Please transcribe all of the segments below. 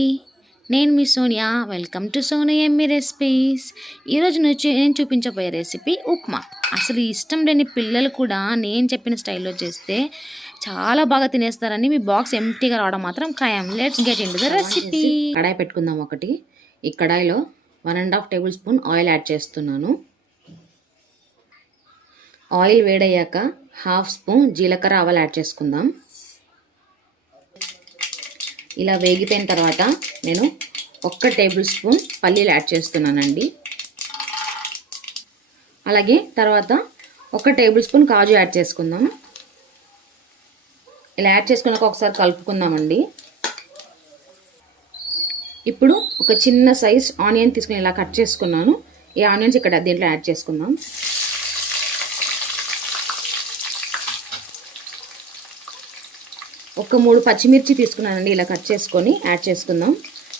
ఈ నేను మీ Sonia. Welcome to Sonu Emmy recipes. ఈరోజు నేను చూపించబోయే రెసిపీ ఉప్మా. అసలు ఇష్టం లేని పిల్లలు కూడా నేను చెప్పిన స్టైల్లో చేస్తే చాలా బాగా తినేస్తారని, మీ బాక్స్ ఎంటీగా రావడం మాత్రం ఖాయం. Let's get into the recipe. కడాయి పెట్టుకుందాం. ఈ కడాయిలో 1.5 టేబుల్ స్పూన్ ఆయిల్ యాడ్ చేస్తున్నాను. ఆయిల్ వేడయ్యాక 1/2 స్పూన్ జీలకర్ర ఆవాలు యాడ్ చేసుకుందాం. ఇలా వేగిపోయిన తర్వాత నేను 1 టేబుల్ స్పూన్ పల్లీలు యాడ్ చేస్తున్నానండి. అలాగే తర్వాత 1 టేబుల్ స్పూన్ కాజు యాడ్ చేసుకుందాం. ఇలా యాడ్ చేసుకున్నాక ఒకసారి కలుపుకుందామండి. ఇప్పుడు ఒక చిన్న సైజ్ ఆనియన్ తీసుకుని ఇలా కట్ చేసుకున్నాను. ఈ ఆనియన్స్ ఇక్కడ దీంట్లో యాడ్ చేసుకుందాం. ఒక 3 పచ్చిమిర్చి తీసుకున్నానండి. ఇలా కట్ చేసుకొని యాడ్ చేసుకుందాం.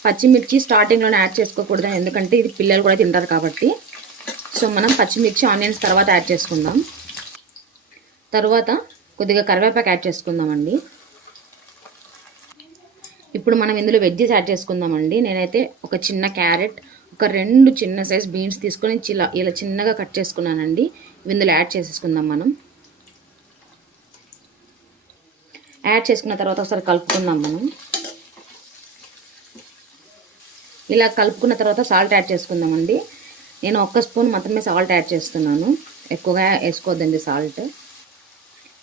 పచ్చిమిర్చి స్టార్టింగ్లోనే యాడ్ చేసుకోకూడదు, ఎందుకంటే ఇది పిల్లలు కూడా తింటారు కాబట్టి. సో మనం పచ్చిమిర్చి ఆనియన్స్ తర్వాత యాడ్ చేసుకుందాం. తర్వాత కొద్దిగా కరివేపాకు యాడ్ చేసుకుందామండి. ఇప్పుడు మనం ఇందులో వెజ్జెస్ యాడ్ చేసుకుందామండి. నేనైతే ఒక చిన్న క్యారెట్, ఒక 2 చిన్న సైజ్ బీన్స్ తీసుకొని ఇలా చిన్నగా కట్ చేసుకున్నానండి. ఇందులో యాడ్ చేసేసుకుందాం. మనం యాడ్ చేసుకున్న తర్వాత ఒకసారి కలుపుకుందాం. మనం ఇలా కలుపుకున్న తర్వాత సాల్ట్ యాడ్ చేసుకుందామండి. నేను 1 స్పూన్ మాత్రమే సాల్ట్ యాడ్ చేస్తున్నాను, ఎక్కువగా వేసుకోవద్దండి సాల్ట్.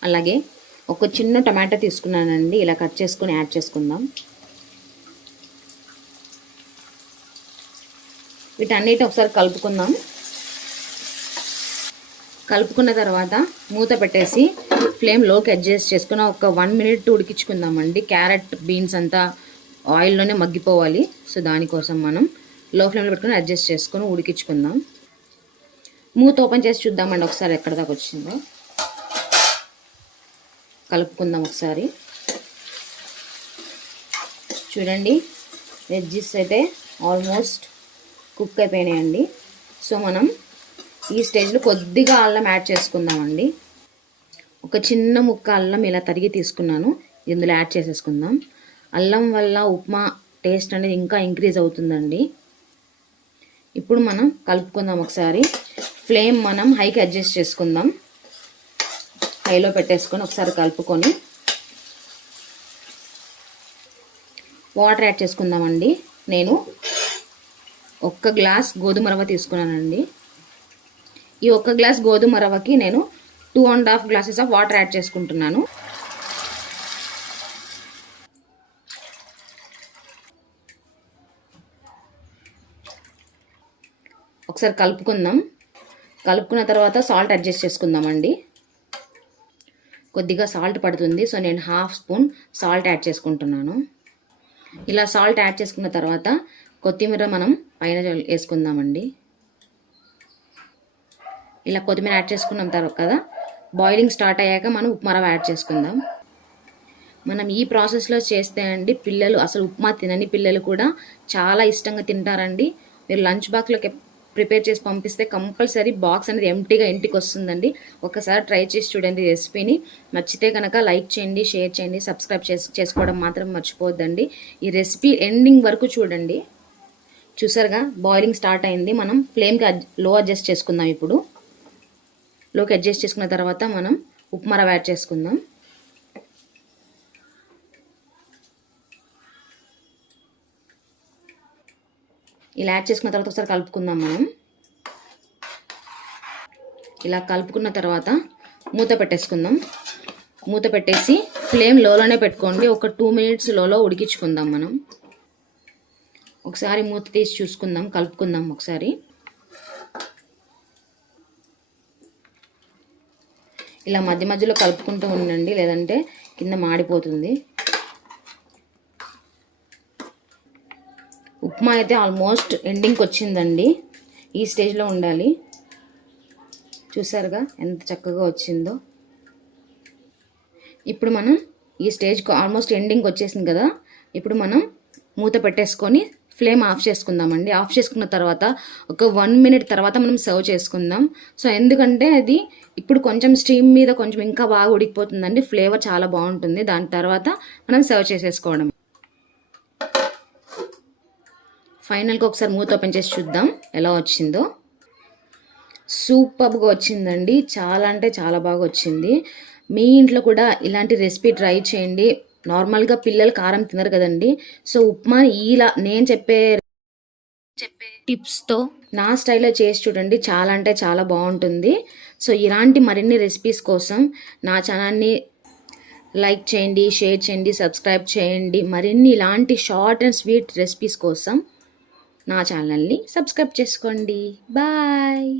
అలాగే ఒక చిన్న టమాటో తీసుకున్నానండి, ఇలా కట్ చేసుకుని యాడ్ చేసుకుందాం. వీటన్నిటి ఒకసారి కలుపుకుందాం. కలుపుకున్న తర్వాత మూత పెట్టేసి ఫ్లేమ్ లోకి అడ్జస్ట్ చేసుకుని ఒక 1 మినిట్ ఉడికించుకుందామండి. క్యారెట్ బీన్స్ అంతా ఆయిల్లోనే మగ్గిపోవాలి. సో దానికోసం మనం లో ఫ్లేమ్లో పెట్టుకుని అడ్జస్ట్ చేసుకొని ఉడికించుకుందాం. మూత ఓపెన్ చేసి చూద్దామండి ఒకసారి ఎక్కడ దాకా వచ్చిందో. కలుపుకుందాం ఒకసారి. చూడండి, వెజ్జెస్ అయితే ఆల్మోస్ట్ కుక్ అయిపోయినాయండి. సో మనం ఈ స్టేజ్లో కొద్దిగా అల్లం యాడ్ చేసుకుందామండి. ఒక చిన్న ముక్క అల్లం ఇలా తరిగి తీసుకున్నాను, ఇందులో యాడ్ చేసేసుకుందాం. అల్లం వల్ల ఉప్మా టేస్ట్ అనేది ఇంకా ఇంక్రీజ్ అవుతుందండి. ఇప్పుడు మనం కలుపుకుందాం ఒకసారి. ఫ్లేమ్ మనం హైకి అడ్జస్ట్ చేసుకుందాం. హైలో పెట్టేసుకొని ఒకసారి కలుపుకొని వాటర్ యాడ్ చేసుకుందామండి. నేను 1 గ్లాస్ గోధుమ రవ్వ తీసుకున్నానండి. ఈ 1 గ్లాస్ గోధుమ రవ్వకి నేను 2.5 గ్లాసెస్ ఆఫ్ వాటర్ యాడ్ చేసుకుంటున్నాను. ఒకసారి కలుపుకుందాం. కలుపుకున్న తర్వాత సాల్ట్ అడ్జస్ట్ చేసుకుందామండి. కొద్దిగా సాల్ట్ పడుతుంది, సో నేను 1/2 స్పూన్ సాల్ట్ యాడ్ చేసుకుంటున్నాను. ఇలా సాల్ట్ యాడ్ చేసుకున్న తర్వాత కొత్తిమీర మనం పైన వేసుకుందామండి. ఇలా కొత్తిమీర యాడ్ చేసుకున్నాం తర్వాత కదా, బాయిలింగ్ స్టార్ట్ అయ్యాక మనం ఉప్మా రవ్వ యాడ్ చేసుకుందాం. మనం ఈ ప్రాసెస్లో చేస్తే అండి పిల్లలు, అసలు ఉప్మా తినని పిల్లలు కూడా చాలా ఇష్టంగా తింటారండి. మీరు లంచ్ బాక్స్లోకి ప్రిపేర్ చేసి పంపిస్తే కంపల్సరీ బాక్స్ అనేది ఎంటీగా ఇంటికి వస్తుందండి. ఒకసారి ట్రై చేసి చూడండి రెసిపీని. నచ్చితే కనుక లైక్ చేయండి, షేర్ చేయండి, సబ్స్క్రైబ్ చేసుకోవడం మాత్రం మర్చిపోవద్దండి. ఈ రెసిపీ ఎండింగ్ వరకు చూడండి. చూసారుగా, బాయిలింగ్ స్టార్ట్ అయింది. మనం ఫ్లేమ్కి లో అడ్జస్ట్ చేసుకుందాం. ఇప్పుడు లోకి అడ్జస్ట్ చేసుకున్న తర్వాత మనం ఉప్మా రవ్వ యాడ్ చేసుకుందాం. ఇలా యాడ్ చేసుకున్న తర్వాత ఒకసారి కలుపుకుందాం. మనం ఇలా కలుపుకున్న తర్వాత మూత పెట్టేసుకుందాం. మూత పెట్టేసి ఫ్లేమ్ లోలోనే పెట్టుకోండి. ఒక 2 మినిట్స్ లోలో ఉడికించుకుందాం. మనం ఒకసారి మూత తీసి చూసుకుందాం, కలుపుకుందాం ఒకసారి. ఇలా మధ్య మధ్యలో కలుపుకుంటూ ఉండండి, లేదంటే కింద మాడిపోతుంది. ఉప్మా అయితే ఆల్మోస్ట్ ఎండింగ్కి వచ్చిందండి. ఈ స్టేజ్లో ఉండాలి. చూసారుగా ఎంత చక్కగా వచ్చిందో. ఇప్పుడు మనం ఈ స్టేజ్కి ఆల్మోస్ట్ ఎండింగ్కి వచ్చేసింది కదా. ఇప్పుడు మనం మూత పెట్టేసుకొని ఫ్లేమ్ ఆఫ్ చేసుకుందామండి. ఆఫ్ చేసుకున్న తర్వాత ఒక 1 మినిట్ తర్వాత మనం సర్వ్ చేసుకుందాం. సో ఎందుకంటే అది ఇప్పుడు కొంచెం స్టీమ్ మీద కొంచెం ఇంకా బాగా ఉడికిపోతుందండి. ఫ్లేవర్ చాలా బాగుంటుంది. దాని తర్వాత మనం సర్వ్ చేసేసుకోవడం. ఫైనల్గా ఒకసారి మూత ఓపెన్ చేసి చూద్దాం ఎలా వచ్చిందో. సూపర్గా వచ్చిందండి, చాలా అంటే చాలా బాగా వచ్చింది. మీ ఇంట్లో కూడా ఇలాంటి రెసిపీ ట్రై చేయండి. నార్మల్గా పిల్లలు కారం తినరు కదండి, సో ఉప్మా ఇలా నేను చెప్పే టిప్స్తో నా స్టైల్లో చేసి చూడండి, చాలా అంటే చాలా బాగుంటుంది. సో ఇలాంటి మరిన్ని రెసిపీస్ కోసం నా ఛానల్ని లైక్ చేయండి, షేర్ చేయండి, సబ్స్క్రైబ్ చేయండి. మరిన్ని ఇలాంటి షార్ట్ అండ్ స్వీట్ రెసిపీస్ కోసం నా ఛానల్ని సబ్స్క్రైబ్ చేసుకోండి. బాయ్.